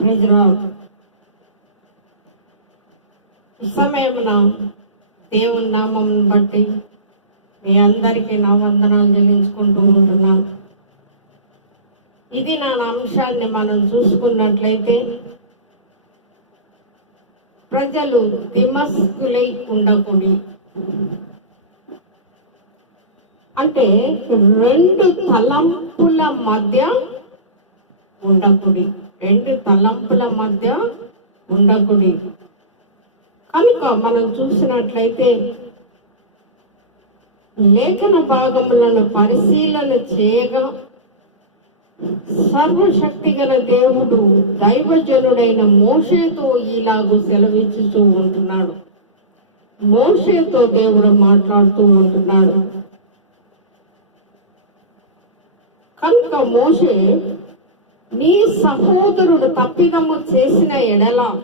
ఈ సమయమున దేవుని నామం బట్టి మీ అందరికీ నా వందనాలు చెల్లించుకుంటూ ఉంటున్నాను. ఇది నా అంశాన్ని మనం చూసుకున్నట్లయితే ప్రజలు దిమస్కులై ఉండకూడి అంటే రెండు తలంపుల మధ్య ఉండకుడి రెండు తలంపుల మధ్య ఉండకుడి. కనుక మనం చూసినట్లయితే లేఖన భాగములను పరిశీలన చేయగా సర్వశక్తి గల దేవుడు దైవజనుడైన మోషేతో ఇలాగూ సెలవిచ్చుతూ ఉంటున్నాడు. మోషేతో దేవుడు మాట్లాడుతూ ఉంటున్నాడు. కనుక మోషే నీ సహోదరుడు తప్పిదము చేసిన ఎడల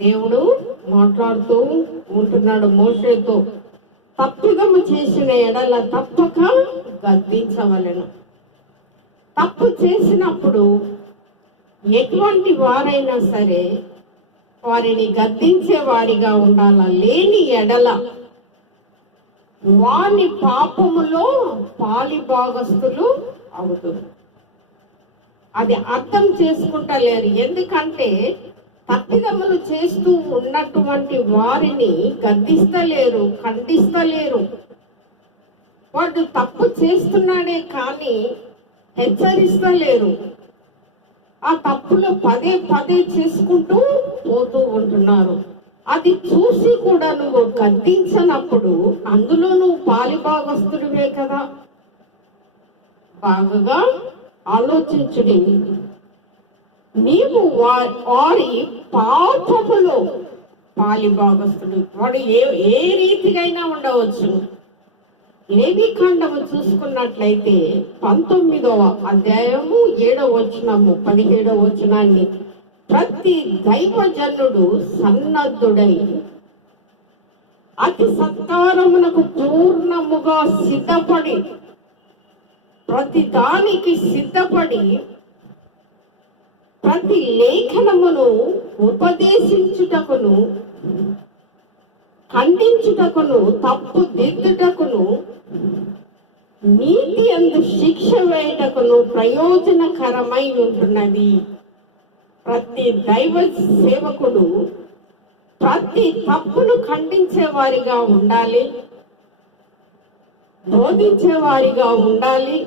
దేవుడు మాట్లాడుతూ ఉంటున్నాడు మోషేతో. తప్పిదము చేసిన ఎడల తప్పక గద్దించవలను. తప్పు చేసినప్పుడు ఎటువంటి వారైనా సరే వారిని గద్దించే వారిగా ఉండాల? లేని ఎడల. వాని పాపములో పాలి భాగస్తులు అవుతుంది అది అర్థం చేసుకుంటలేరు ఎందుకంటే తప్పిదములు చేస్తూ ఉన్నటువంటి వారిని గద్దిస్తలేరు ఖండిస్తలేరు. వాడు తప్పు చేస్తున్నాడే కానీ హెచ్చరిస్తలేరు. ఆ తప్పులు పదే పదే చేసుకుంటూ పోతూ ఉంటున్నారు. అది చూసి కూడా నువ్వు గద్దించనప్పుడు అందులో నువ్వు పాలిభాగస్తుడివే కదా. బాగుగా ఆలోచించుడి. నీవు వారి పాపములో పాలిభాగస్తుడు వాడు ఏ ఏ రీతిగైనా ఉండవచ్చు లేవి ఖండము చూసుకున్నట్లయితే పంతొమ్మిదవ అధ్యాయము ఏడవ వచనము పదిహేడవ వచనాన్ని ప్రతి దైవజనుడు సన్నద్ధుడై అతి సత్కారమునకు పూర్ణముగా సిద్ధపడి ప్రతి దానికి సిద్ధపడి ప్రతి లేఖనమును ఉపదేశించుటకును ఖండించుటకును తప్పు దిద్దుటకును నీతి అందు శిక్ష వేయుటకును ప్రయోజనకరమై ఉంటున్నది. ప్రతి దైవ సేవకుడు ప్రతి తప్పును ఖండించే వారిగా ఉండాలి. బోధించేవారిగా ఉండాలి.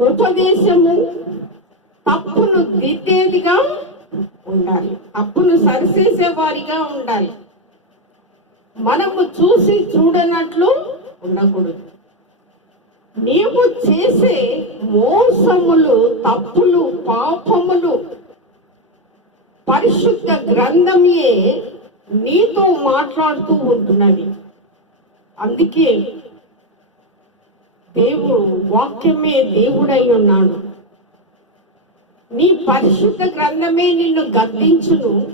ఉపదేశము తప్పును దిద్దేదిగా ఉండాలి. తప్పును సరిచేసేవారిగా ఉండాలి. మనము చూసి చూడనట్లు ఉండకూడదు. నీవు చేసే మోసములు తప్పులు పాపములు పరిశుద్ధ గ్రంథమే నీతో మాట్లాడుతూ ఉంటున్నది అందుకే దేవుడు వాక్యమే దేవుడై ఉన్నాడు. నీ పరిశుద్ధ గ్రంథమే నిన్ను గద్దించును.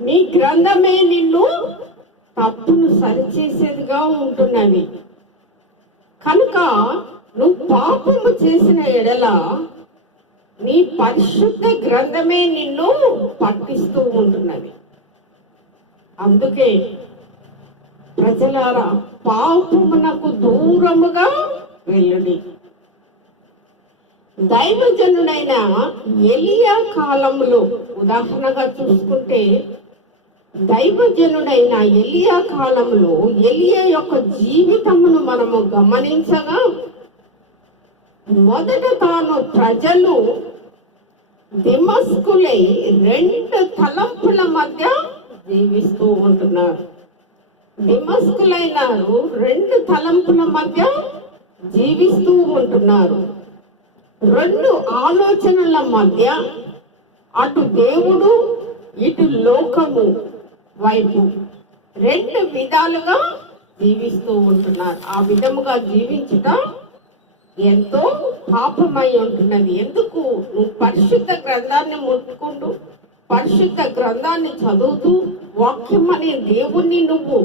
నీ గ్రంథమే నిన్ను తప్పును సరిచేసేదిగా ఉంటున్నది. కనుక నువ్వు పాపము చేసిన ఎడల నీ పరిశుద్ధ గ్రంథమే నిన్ను పట్టిస్తూ ఉంటున్నది. అందుకే ప్రజలారా పాపమునకు దూరముగా వెళ్ళుడి. దైవజనుడైన ఎలియా కాలంలో ఉదాహరణగా చూసుకుంటే దైవజనుడైన ఎలియా కాలంలో ఎలియా యొక్క జీవితమును మనము గమనించగా మొదట తాను ప్రజలు దిమస్కులై రెండు తలంపుల మధ్య జీవిస్తూ ఉంటున్నారు విమస్కులైన రెండు తలంపుల మధ్య జీవిస్తూ ఉంటున్నారు. రెండు ఆలోచనల మధ్య అటు దేవుడు ఇటు లోకము వైపు రెండు విధాలుగా జీవిస్తూ ఉంటున్నారు. ఆ విధముగా జీవించుట ఎంతో పాపమై ఉంటున్నది. ఎందుకు? నువ్వు పరిశుద్ధ గ్రంథాన్ని ముట్టుకుంటూ పరిశుద్ధ గ్రంథాన్ని చదువుతూ వాక్యం అనే దేవుణ్ణి నువ్వు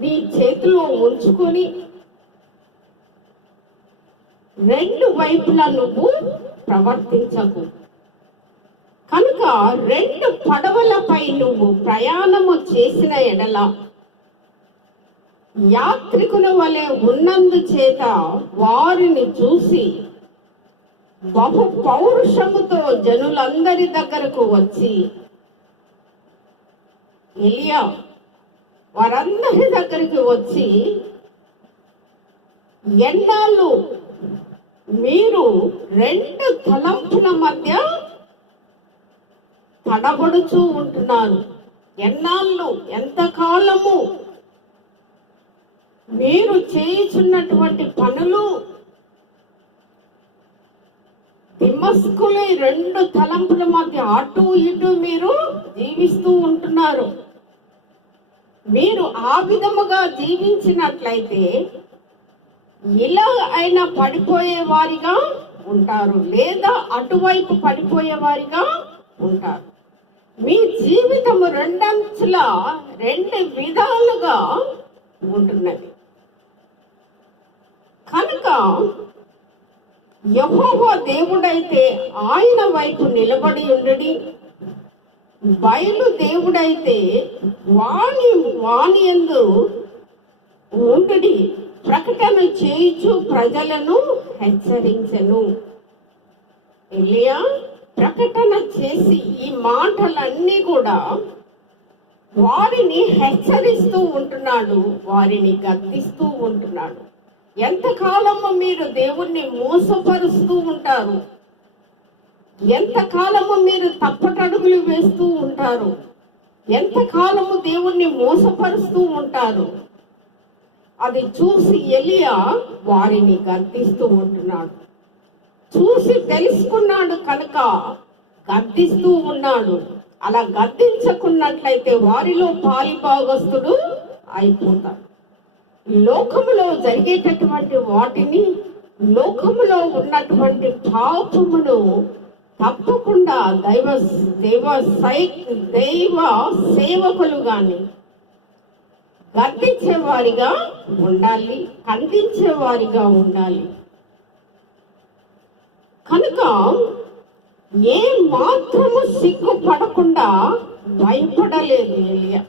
నీ చేతిలో ఉంచుకొని రెండు వైపులా నువ్వు ప్రవర్తించకు. కనుక రెండు పడవలపై నువ్వు ప్రయాణము చేసిన ఎడల యాత్రికుల వలె ఉన్నందు చేత వారిని చూసి బహు పౌరుషముతో జనులందరి దగ్గరకు వచ్చి ఎలియా వారందరి దగ్గరికి వచ్చి ఎన్నాళ్ళు మీరు రెండు తలంపుల మధ్య తడబడుచూ ఉంటున్నారు? ఎన్నాళ్ళు? ఎంతకాలము మీరు చేయుచున్నటువంటి పనులు? దిమస్కులై రెండు తలంపుల మధ్య అటు ఇటు మీరు జీవిస్తూ ఉంటున్నారు. మీరు ఆ విధముగా జీవించినట్లయితే ఇలా అయినా పడిపోయే వారిగా ఉంటారు లేదా అటువైపు పడిపోయే వారిగా ఉంటారు. మీ జీవితము రెండంచుల రెండు విధాలుగా ఉంటున్నది. కనుక యహోవా దేవుడైతే ఆయన వైపు నిలబడి ఉండడి. బయలు దేవుడైతే వాణి వాణి ఎందు ఉండుడి ప్రకటన చేయుచు ప్రజలను హెచ్చరించను. ఎలియా ప్రకటన చేసి ఈ మాటలన్నీ కూడా వారిని హెచ్చరిస్తూ ఉంటున్నాడు వారిని గద్దిస్తూ ఉంటున్నాడు. ఎంతకాలము మీరు దేవుణ్ణి మోసపరుస్తూ ఉంటారు? ఎంతకాలము మీరు తప్పటడుగులు వేస్తూ ఉంటారు? ఎంతకాలము దేవుణ్ణి మోసపరుస్తూ ఉంటారు? అది చూసి ఎలియా వారిని గద్దిస్తూ ఉంటున్నాడు. చూసి తెలుసుకున్నాడు కనుక గద్దిస్తూ ఉన్నాడు. అలా గద్దించకున్నట్లయితే వారిలో పాలిభాగస్తుడు అయిపోతాడు. లోకములో జరిగేటటువంటి వాటిని లోకములో ఉన్నటువంటి పాపమును తప్పకుండా దైవ దైవ సై దైవ సేవకులు కానీ గద్దించేవారిగా ఉండాలి ఖండించేవారిగా ఉండాలి. కనుక ఏ మాత్రము సిగ్గుపడకుండా భయపడలేదు ఎలియా.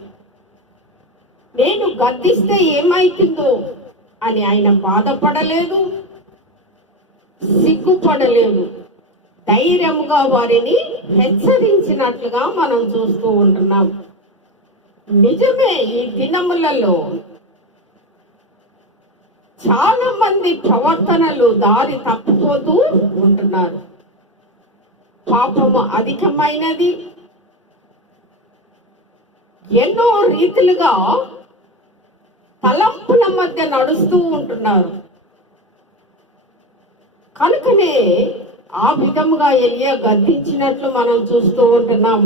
నేను గద్దిస్తే ఏమైతుందో అని ఆయన బాధపడలేదు సిగ్గుపడలేదు. ధైర్యముగా వారిని హెచ్చరించినట్లుగా మనం చూస్తూ ఉంటున్నాం. నిజమే ఈ దినములలో చాలా మంది ప్రవర్తనలు దారి తప్పిపోతూ ఉంటున్నారు. పాపము అధికమైనది. ఎన్నో రీతిలుగా తలంపుల మధ్య నడుస్తూ ఉంటున్నారు. కనుకనే ఆ విధముగా ఎలియా గద్దించినట్లు మనం చూస్తూ ఉంటున్నాం.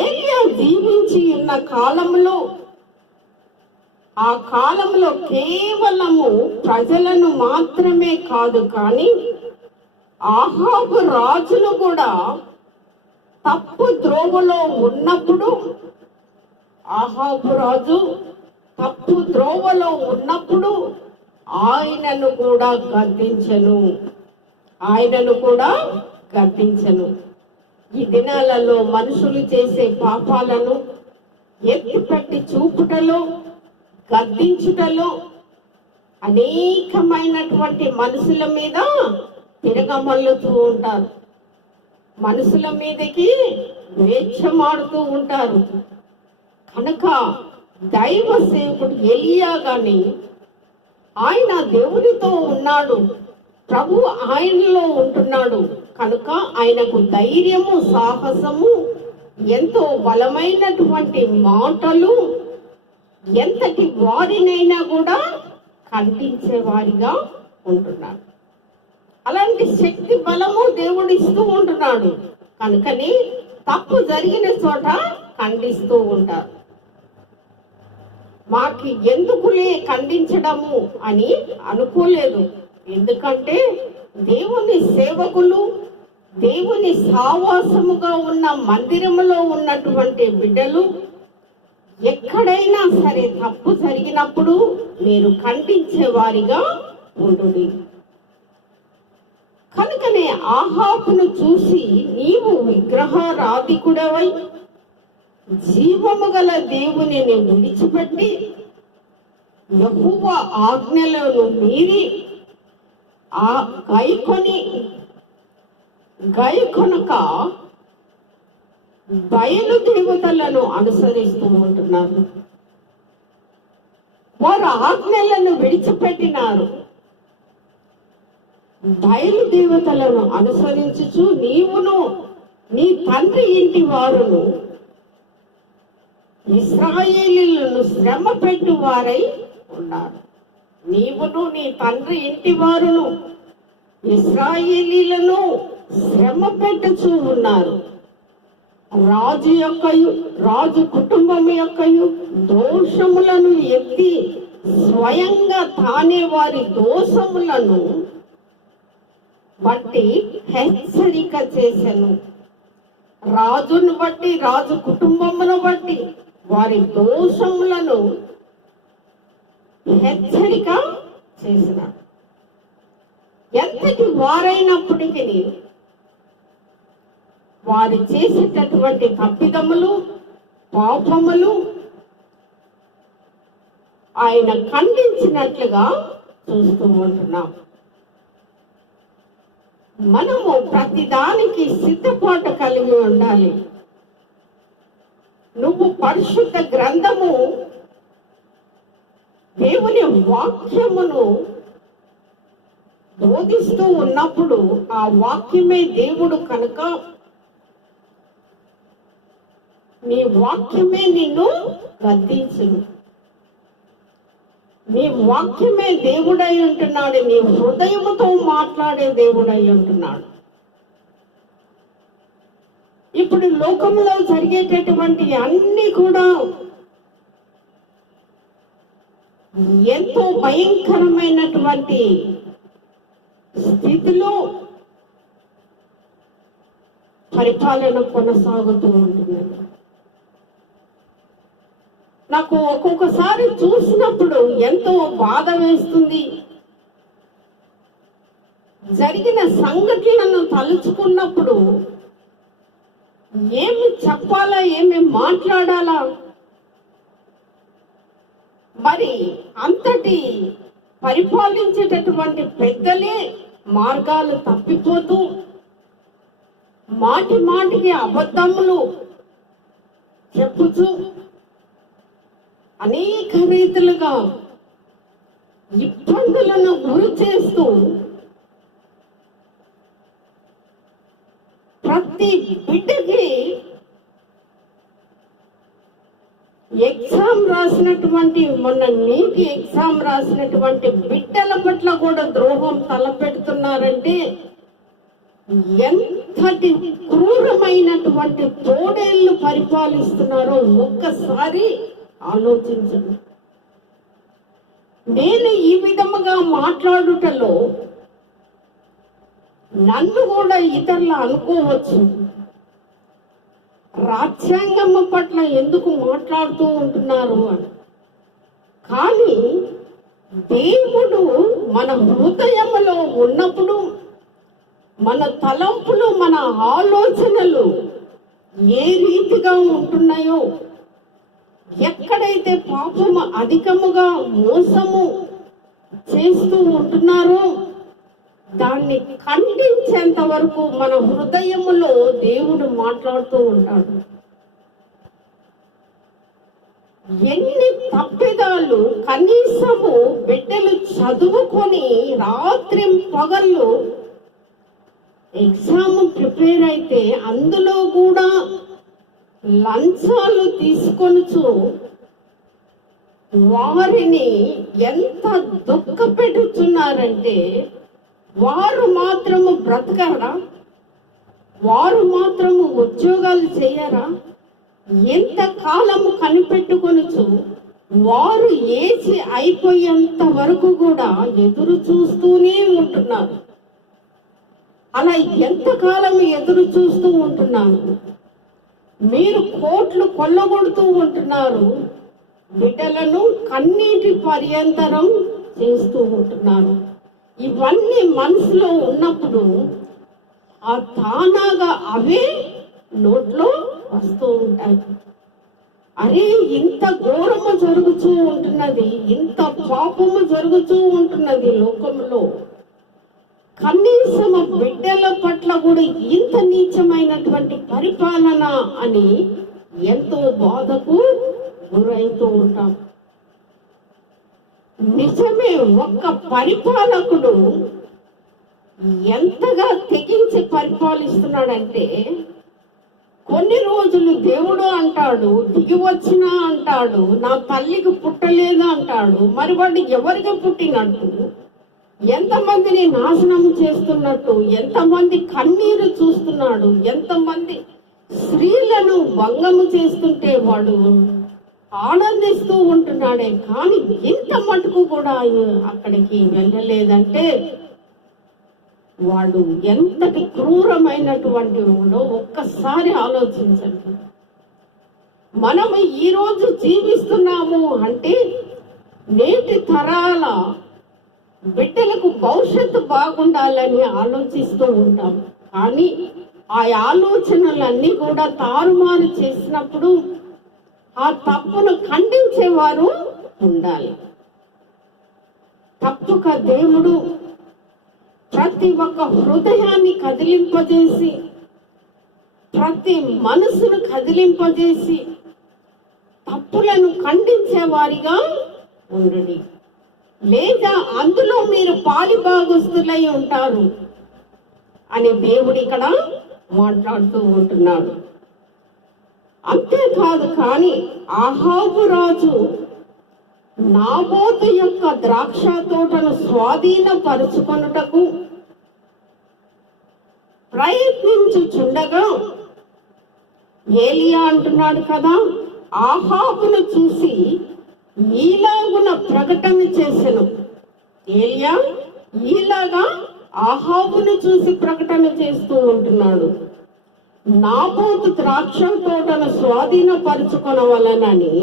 ఏలియా జీవించి ఉన్న కాలంలో ఆ కాలంలో కేవలము ప్రజలను మాత్రమే కాదు కానీ ఆహాబు రాజులు కూడా తప్పు ద్రోవలో ఉన్నప్పుడు ఆహాబు రాజు తప్పు ద్రోవలో ఉన్నప్పుడు ఆయనను కూడా గద్దించను. ఆయనను కూడా గద్దించను. ఈ దినాలలో మనుషులు చేసే పాపాలను ఎత్తుపట్టి చూపుటలో గద్దించుటలో అనేకమైనటువంటి మనుషుల మీద తిరగమల్లుతూ ఉంటారు. మనుషుల మీదకి వేచ్చమాడుతూ ఉంటారు. కనుక దైవ సేవకుడు ఎలియా గాని ఆయన దేవునితో ఉన్నాడు. ప్రభు ఆయనలో ఉంటున్నాడు. కనుక ఆయనకు ధైర్యము సాహసము ఎంతో బలమైనటువంటి మాటలు ఎంతటి వారినైనా కూడా ఖండించేవారిగా ఉంటున్నాడు. అలాంటి శక్తి బలము దేవుడు ఇస్తూ ఉంటున్నాడు. కనుకని తప్పు జరిగిన చోట ఖండిస్తూ ఉంటారు. మాకు ఎందుకులే ఖండించడము అని అనుకోలేదు. ఎందుకంటే దేవుని సేవకులు దేవుని సావాసముగా ఉన్న మందిరములో ఉన్నటువంటి బిడ్డలు ఎక్కడైనా సరే తప్పు జరిగినప్పుడు మీరు ఖండించే వారిగా ఉండుడి కనుకనే ఆహాపును చూసి నీవు విగ్రహారాధికుడవై జీవము గల దేవుని విడిచిపెట్టి యహోవ ఆజ్ఞలను మీరి ఆ గైకొని గైకొనక బయలు దేవతలను అనుసరిస్తూ ఉంటున్నారు. వారు ఆజ్ఞలను విడిచిపెట్టినారు. బయలు దేవతలను అనుసరించుచు నీవును నీ తండ్రి ఇంటి వారును ఇస్రాయేలీలను శ్రమ పెట్టు వారై ఉన్నారు. నీవును నీ తండ్రి ఇంటి వారును ఇస్రాయేలీలను శ్రమ పెట్టుచూ ఉన్నారు. రాజు యొక్కయు రాజు కుటుంబం యొక్కయు దోషములను ఎత్తి స్వయంగా తానే వారి దోషములను బట్టి హెచ్చరిక చేశాను రాజును బట్టి రాజు కుటుంబమును బట్టి వారి దోషములను హెచ్చరిక చేసిన. ఎంతటి వారైనప్పటికీ వారు చేసేటటువంటి తప్పిదములు పాపములు ఆయన ఖండించినట్లుగా చూస్తూ ఉంటున్నాం. మనము ప్రతిదానికి సిద్ధపాటు కలిగి ఉండాలి. నువ్వు పరిశుద్ధ గ్రంథము దేవుని వాక్యమును బోధిస్తూ ఉన్నప్పుడు ఆ వాక్యమే దేవుడు కనుక నీ వాక్యమే నిన్ను గద్దించును నీ వాక్యమే దేవుడై ఉంటున్నాడు నీ హృదయముతో మాట్లాడే దేవుడై ఉంటున్నాడు. ఇప్పుడు లోకంలో జరిగేటటువంటి అన్ని కూడా ఎంతో భయంకరమైనటువంటి స్థితిలో పరిపాలన కొనసాగుతూ ఉంటుంది. నాకు ఒక్కొక్కసారి చూసినప్పుడు ఎంతో బాధ వేస్తుంది. జరిగిన సంఘటనలను తలుచుకున్నప్పుడు ఏమి చెప్పాలా ఏమి మాట్లాడాలా మరి అంతటి పరిపాలించేటటువంటి పెద్దలే మార్గాలు తప్పిపోతూ మాటి మాటికి అబద్ధములు చెప్పుచూ అనేక రీతులుగా ఇబ్బందులను గురి చేస్తూ ప్రతి బిడ్డకి ఎగ్జామ్ రాసినటువంటి మొన్న నీటి ఎగ్జామ్ రాసినటువంటి బిడ్డల పట్ల కూడా ద్రోహం తలపెడుతున్నారంటే ఎంతటి క్రూరమైనటువంటి తోడేళ్ళు పరిపాలిస్తున్నారో ఒక్కసారి ఆలోచించండి. నేను ఈ విధముగా మాట్లాడుటలో నన్ను కూడా ఇతరులు అనుకోవచ్చు. రాజ్యాంగం పట్ల ఎందుకు మాట్లాడుతూ ఉంటున్నారు అని. కానీ దేవుడు మన హృదయములో ఉన్నప్పుడు మన తలంపులు మన ఆలోచనలు ఏ రీతిగా ఉంటున్నాయో ఎక్కడైతే పాపము అధికముగా మోసము చేస్తూ ఉంటున్నారో దాన్ని ఖండించేంత వరకు మన హృదయములో దేవుడు మాట్లాడుతూ ఉంటాడు. ఎన్ని తప్పిదాలు కనీసము బిడ్డలు చదువుకొని రాత్రి పగళ్ళు ఎగ్జామ్ ప్రిపేర్ అయితే అందులో కూడా లంచాలు తీసుకొనుచు వారిని ఎంత దుఃఖ పెడుతున్నారంటే వారు మాత్రము బ్రతకరా? వారు మాత్రము ఉద్యోగాలు చేయరా? ఎంత కాలము కనిపెట్టుకొనుచు వారు ఏసి అయిపోయేంత వరకు కూడా ఎదురు చూస్తూనే ఉంటున్నారు. అలా ఎంతకాలం ఎదురు చూస్తూ ఉంటున్నాను మీరు కోట్లు కొల్లగొడుతూ ఉంటున్నారు. బిడ్డలను కన్నీటి పర్యంతరం చేస్తూ ఉంటున్నారు. ఇవన్నీ మనసులో ఉన్నప్పుడు ఆ తానాగా అవే నోట్లో వస్తూ ఉంటాయి. అరే ఇంత ఘోరము జరుగుతూ ఉంటున్నది ఇంత పాపము జరుగుతూ ఉంటున్నది లోకంలో. కనీసం బిడ్డల పట్ల కూడా ఇంత నీచమైనటువంటి పరిపాలన అని ఎంతో బాధకు గురైతూ ఉంటాం. నిజమే ఒక్క పరిపాలకుడు ఎంతగా తెగించి పరిపాలిస్తున్నాడంటే కొన్ని రోజులు దేవుడు అంటాడు దిగి వచ్చినా అంటాడు నా తల్లికి పుట్టలేదు అంటాడు మరి వాడు ఎవరికి పుట్టినట్టు? ఎంతమందిని నాశనం చేస్తున్నట్టు? ఎంతమంది కన్నీరు చూస్తున్నాడు? ఎంతమంది స్త్రీలను భంగము చేస్తుంటే వాడు ఆనందిస్తూ ఉంటున్నాడే. కానీ ఇంత మటుకు కూడా అక్కడికి వెళ్ళలేదంటే వాడు ఎంతటి క్రూరమైనటువంటి వాడో ఒక్కసారి ఆలోచించండి. మనము ఈరోజు జీవిస్తున్నాము అంటే నేటి తరాల బిడ్డలకు భవిష్యత్తు బాగుండాలని ఆలోచిస్తూ ఉంటాం. కానీ ఆ ఆలోచనలన్నీ కూడా తారుమారు చేసినప్పుడు ఆ తప్పును ఖండించేవారు ఉండాలి. తప్పుక దేవుడు ప్రతి ఒక్క హృదయాన్ని కదిలింపజేసి ప్రతి మనసును కదిలింపజేసి తప్పులను ఖండించే వారిగా ఉండండి. లేదా అందులో మీరు పాలిభాగస్తులై ఉంటారు అని దేవుడు ఇక్కడ మాట్లాడుతూ ఉంటున్నాడు. అంతేకాదు కానీ అహాబు రాజు నాబోతు యొక్క ద్రాక్ష తోటను స్వాధీనపరుచుకొనుటకు ప్రయత్నించుచుండగా ఏలియా అంటున్నాడు కదా ఆహాబును చూసి ఈలాగున ప్రకటన చేసెను. ఏలియా ఈలాగా ఆహాబును చూసి ప్రకటన చేస్తూ ఉంటున్నాడు. నాబోతు ద్రాక్ష తోటను స్వాధీనపరుచుకొనవలనని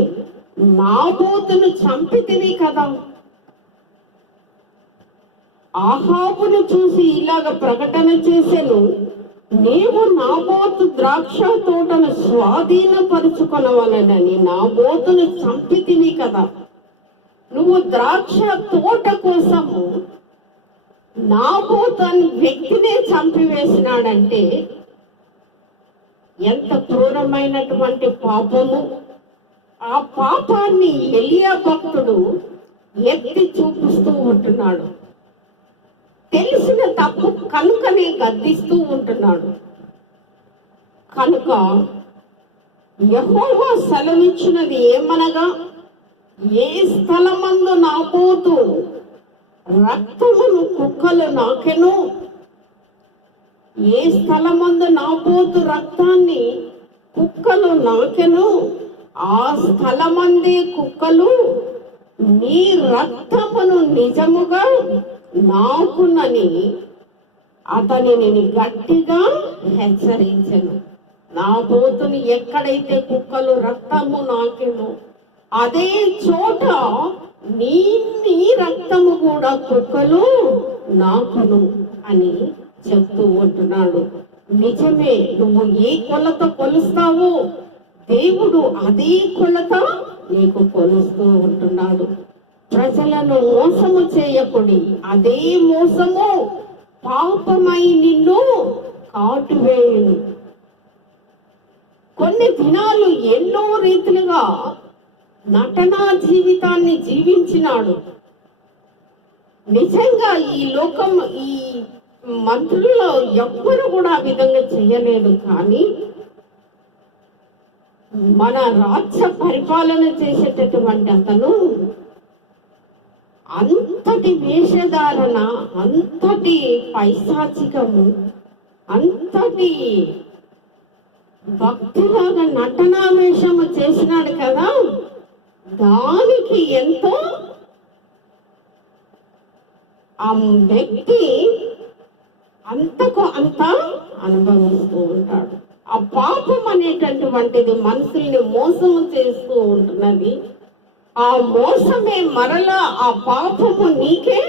నాబోతును చంపితివి కదా. ఆహాబును చూసి ఇలాగ ప్రకటన చేసెను నీవు నాబోతు ద్రాక్ష తోటను స్వాధీనపరుచుకొనవలనని నాబోతును చంపితివి కదా. నువ్వు ద్రాక్ష తోట కోసము నాబోతు అని వ్యక్తినే చంపివేసినాడంటే ఎంత క్రూరమైనటువంటి పాపము? ఆ పాపాన్ని ఎలియా భక్తుడు ఎత్తి చూపిస్తూ ఉంటున్నాడు. తెలిసిన తప్పు కనుకనే గద్దిస్తూ ఉంటున్నాడు. కనుక యహోవా సెలవిచ్చినది ఏమనగా ఏ స్థలమందు నాపోతూ రక్తమును కుక్కలు నాకెను? ఏ స్థలమందు నాపోతు రక్తాన్ని కుక్కలు నాకెను ఆ స్థలమందే కుక్కలు నీ రక్తమును నిజముగా నాకునని అతనిని గట్టిగా హెచ్చరించను. నా బోతుని ఎక్కడైతే కుక్కలు రక్తము నాకెను అదే చోట నీ నీ రక్తము కూడా కుక్కలు నాకును అని చెప్తూ ఉంటున్నాడు. నిజమే నువ్వు ఏ కొలత కొలుస్తావో దేవుడు అదే కొలత నీకు కొలుస్తూ ఉంటున్నాడు. ప్రజలను మోసము చేయకుడి అదే మోసము పాపమై నిన్ను కాటువేయును కొన్ని దినాలు ఎన్నో రీతిలుగా నటనా జీవితాన్ని జీవించినాడు. నిజంగా ఈ లోకం ఈ మంత్రుల్లో ఎవ్వరు కూడా ఆ విధంగా చేయలేదు కానీ మన రాజ్య పరిపాలన చేసేటటువంటి అతను అంతటి వేషధారణ అంతటి పైశాచికము అంతటి భక్తిలాగా నటనా వేషము చేసినాడు కదా దానికి ఎంతో ఆ వ్యక్తి అంతకు అంత అనుభవిస్తూ ఉంటాడు. ఆ పాపం అనేటటువంటిది మనుషుల్ని మోసం చేస్తూ ఉంటున్నది. ఆ మోసమే మరలా ఆ పాపము నీకే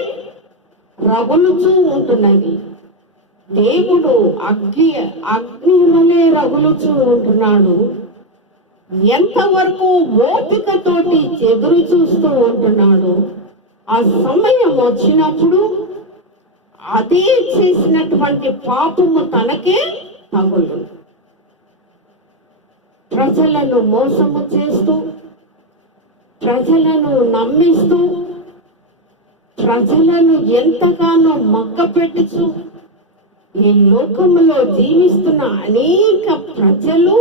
రగులుచూ ఉంటున్నది. దేవుడు అగ్ని అగ్ని వలె రగులుచూ ఉంటున్నాడు. ఎంతవరకు ఓపికతోటి ఎదురు చూస్తూ ఉంటున్నాడు. ఆ సమయం వచ్చినప్పుడు అదే చేసినటువంటి పాపము తనకే తగులు. ప్రజలను మోసము చేస్తూ ప్రజలను నమ్మిస్తూ ప్రజలను ఎంతగానో మగ్గ పెట్టుచు ఈ లోకంలో జీవిస్తున్న అనేక ప్రజలు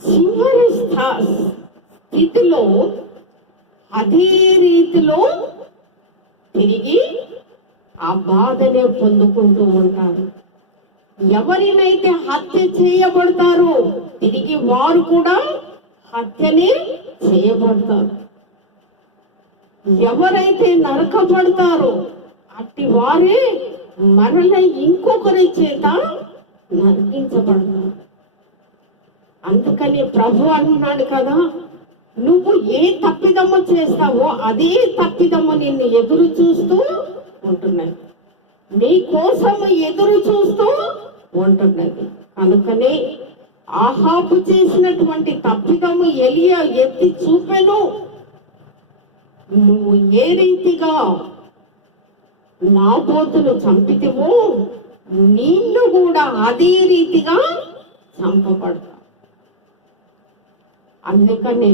చివరి స్థా- స్థితిలో అదే రీతిలో తిరిగి ఆ బాధనే పొందుకుంటూ ఉంటారు. ఎవరినైతే హత్య చేయబడతారో తిరిగి వారు కూడా హత్యనే చేయబడతారు. ఎవరైతే నరకబడతారో అట్టి వారే మరల ఇంకొకరి చేత నరికించబడతారు. అందుకని ప్రభు అంటున్నాడు కదా నువ్వు ఏ తప్పిదమ్మ చేస్తావో అదే తప్పిదమ్మ నిన్ను ఎదురు చూస్తూ ఉంటున్నది. నీ కోసం ఎదురు చూస్తూ ఉంటున్నది. కనుకనే ఆహాపు చేసినటువంటి తప్పిదము ఎలియా ఎత్తి చూపెను. నువ్వు ఏ రీతిగా నా పోతును చంపితివో నిన్ను కూడా అదే రీతిగా చంపబడతా. అందుకనే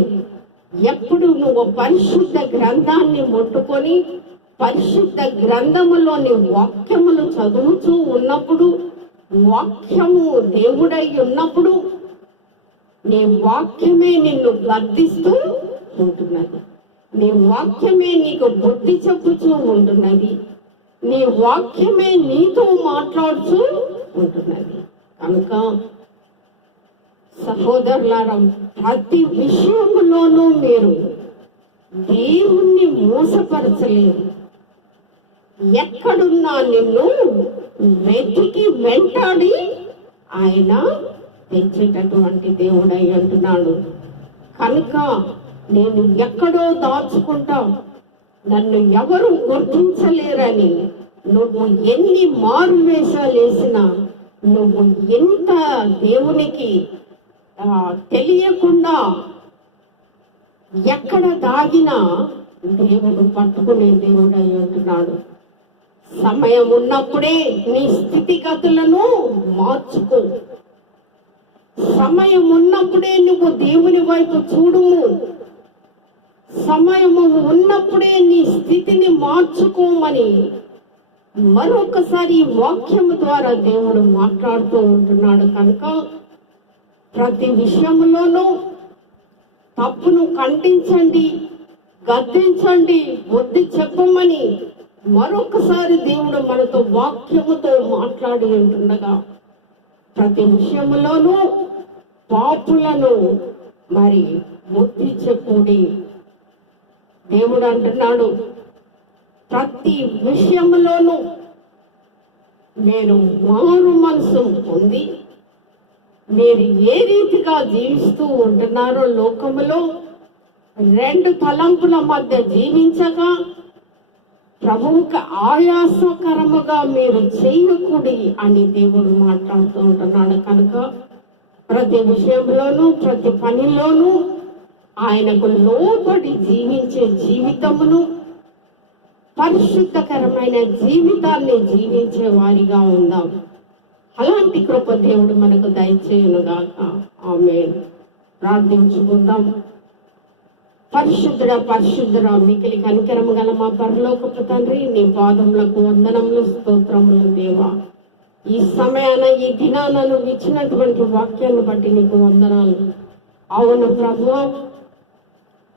ఎప్పుడు నువ్వు పరిశుద్ధ గ్రంథాన్ని ముట్టుకొని పరిశుద్ధ గ్రంథములోని వాక్యములు చదువుతూ ఉన్నప్పుడు వాక్యము దేవుడై ఉన్నప్పుడు నీ వాక్యమే నిన్ను గద్దిస్తూ ఉంటున్నది. నీ వాక్యమే నీకు బుద్ధి చెప్పుతూ ఉంటున్నది. నీ వాక్యమే నీతో మాట్లాడుతూ ఉంటున్నది. కనుక సహోదరులారా ప్రతి విషయంలోనూ మీరు దేవుణ్ణి మోసపరచలేరు. ఎక్కడున్నా నిన్ను వెతికి వెంటాడి ఆయన తెచ్చేటటువంటి దేవుడై అంటున్నాడు. కనుక నేను ఎక్కడో దాచుకుంటా నన్ను ఎవరు గుర్తించలేరని నువ్వు ఎన్ని మారు వేషాలు వేసినా నువ్వు ఎంత దేవునికి తెలియకుండా ఎక్కడ దాగినా దేవుడు పట్టుకునే దేవుడై ఉంటున్నాడు సమయం ఉన్నప్పుడే నీ స్థితిగతులను మార్చుకో. సమయం ఉన్నప్పుడే నువ్వు దేవుని వైపు చూడుము. సమయము ఉన్నప్పుడే నీ స్థితిని మార్చుకోమని మరొకసారి వాక్యం వాక్యము ద్వారా దేవుడు మాట్లాడుతూ ఉంటున్నాడు కనుక ప్రతి విషయంలోనూ తప్పును ఖండించండి గద్దించండి బుద్ధి చెప్పమని మరొకసారి దేవుడు మనతో వాక్యముతో మాట్లాడి ఉంటుండగా ప్రతి విషయంలోనూ పాపులను మరి బుద్ధి చెప్పుడి. దేవుడు అంటున్నాడు ప్రతి విషయములోనూ మీరు మారు మనసు పొంది మీరు ఏ రీతిగా జీవిస్తూ ఉంటున్నారో లోకములో రెండు తలంపుల మధ్య జీవించగా ప్రభువుకి ఆయాసకరముగా మీరు చేయకూడి అని దేవుడు మాట్లాడుతూ ఉంటున్నాడు. కనుక ప్రతి విషయంలోనూ ప్రతి పనిలోనూ ఆయనకు లోబడి జీవించే జీవితమును పరిశుద్ధకరమైన జీవితాన్ని జీవించే వారిగా ఉందాం. అలాంటి కృప దేవుడు మనకు దయచేయునుగాక. ఆమె ప్రార్థించుకుందాం. పరిశుద్ధుడ పరిశుద్ధుడ మికిలి కనికరము గల మా పరలోకపు తండ్రి నీ పాదములకు వందనములు స్తోత్రములు దేవా. ఈ సమయాన ఈ దినాన నువ్వు ఇచ్చినటువంటి వాక్యాన్ని బట్టి నీకు వందనాలు. అవును ప్రభు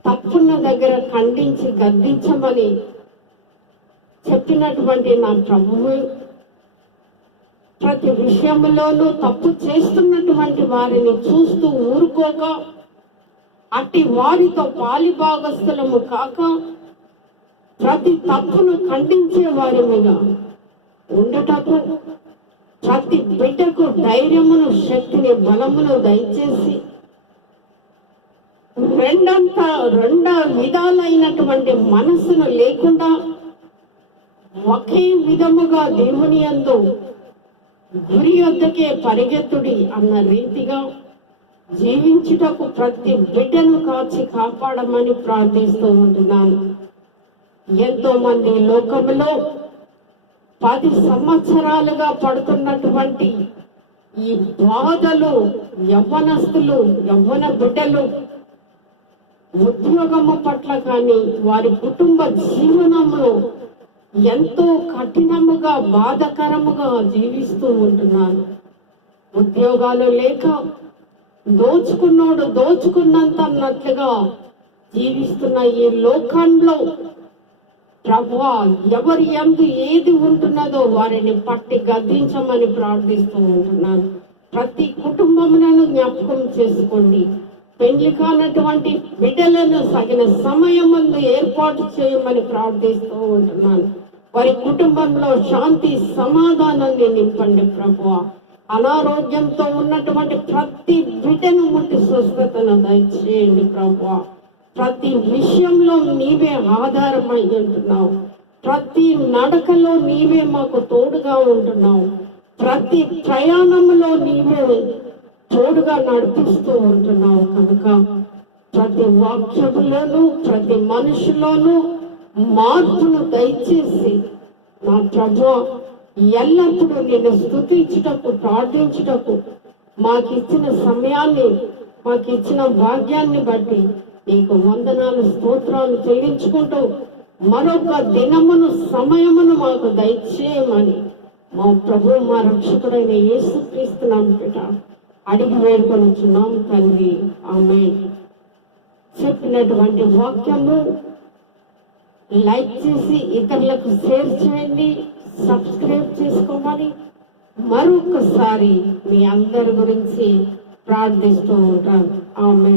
తప్పున్న దగ్గర ఖండించి గద్దించమని చెప్పినటువంటి నా ప్రభువు ప్రతి విషయంలోనూ తప్పు చేస్తున్నటువంటి వారిని చూస్తూ ఊరుకోక అట్టి వారితో పాలిభాగస్థలము కాక ప్రతి తప్పును ఖండించే వారముగా ఉండటకు ప్రతి బిడ్డకు ధైర్యమును శక్తిని బలమును దయచేసి రెండంత రెండ విధాలైనటువంటి మనస్సును లేకుండా ఒకే విధముగా దేవుని యందు గురి వద్దకే పరిగెత్తుడి అన్న రీతిగా జీవించుటకు ప్రతి బిడ్డను కాచి కాపాడమని ప్రార్థిస్తూ ఉంటున్నాను. ఎంతో మంది లోకములో పది సంవత్సరాలుగా పడుతున్నటువంటి ఈ బాధలు యవ్వనస్తులు యవ్వన బిడ్డలు ఉద్యోగము పట్ల కానీ వారి కుటుంబ జీవనంలో ఎంతో కఠినముగా బాధకరముగా జీవిస్తూ ఉంటున్నారు. ఉద్యోగాలు లేక దోచుకున్నోడు దోచుకున్నంత అన్నట్లుగా జీవిస్తున్న ఈ లోకంలో ప్రభా ఎవరి ఎందు ఏది ఉంటున్నదో వారిని పట్టి గద్దించమని ప్రార్థిస్తూ ఉంటున్నాను. ప్రతి కుటుంబములను జ్ఞాపకం చేసుకోండి. పెళ్ళి కానటువంటి బిడ్డలను సగిన సమయం ఏర్పాటు చేయమని ప్రార్థిస్తూ ఉంటున్నాను. వారి కుటుంబంలో శాంతి సమాధానాన్ని నింపండి ప్రభువా. అనారోగ్యంతో ఉన్నటువంటి ప్రతి బిడ్డను ముట్టి స్వస్థతను దయచేయండి ప్రభు. ప్రతి విషయంలో నీవే ఆధారమై ఉంటున్నావు. ప్రతి నడకలో నీవే మాకు తోడుగా ఉంటున్నావు. ప్రతి ప్రయాణంలో నీవే తోడుగా నడిపిస్తూ ఉంటున్నావు కనుక ప్రతి వాక్యములోను ప్రతి మనిషిలోను మార్పును దయచేసి నా ప్రభు ఎల్లప్పుడూ నేను స్తుతించుటకు ప్రార్థించుటకు మాకు ఇచ్చిన సమయాన్ని మాకు ఇచ్చిన భాగ్యాన్ని బట్టి నీకు వందనాలు స్తోత్రాలు చెల్లించుకుంటూ మరొక దినమును సమయమును మాకు దయచేయమని మా ప్రభు మా రక్షకుడైన యేసుక్రీస్తున్నాం పిట అడిగి వేడుకొనుచున్నాం తండ్రి. ఆమె చెప్పినటువంటి వాక్యము లైక్ చేసి ఇతరులకు షేర్ చేయండి. సబ్స్క్రైబ్ చేసుకోమని మరొకసారి మీ అందరి గురించి ప్రార్థిస్తూ ఉంటాను. ఆమె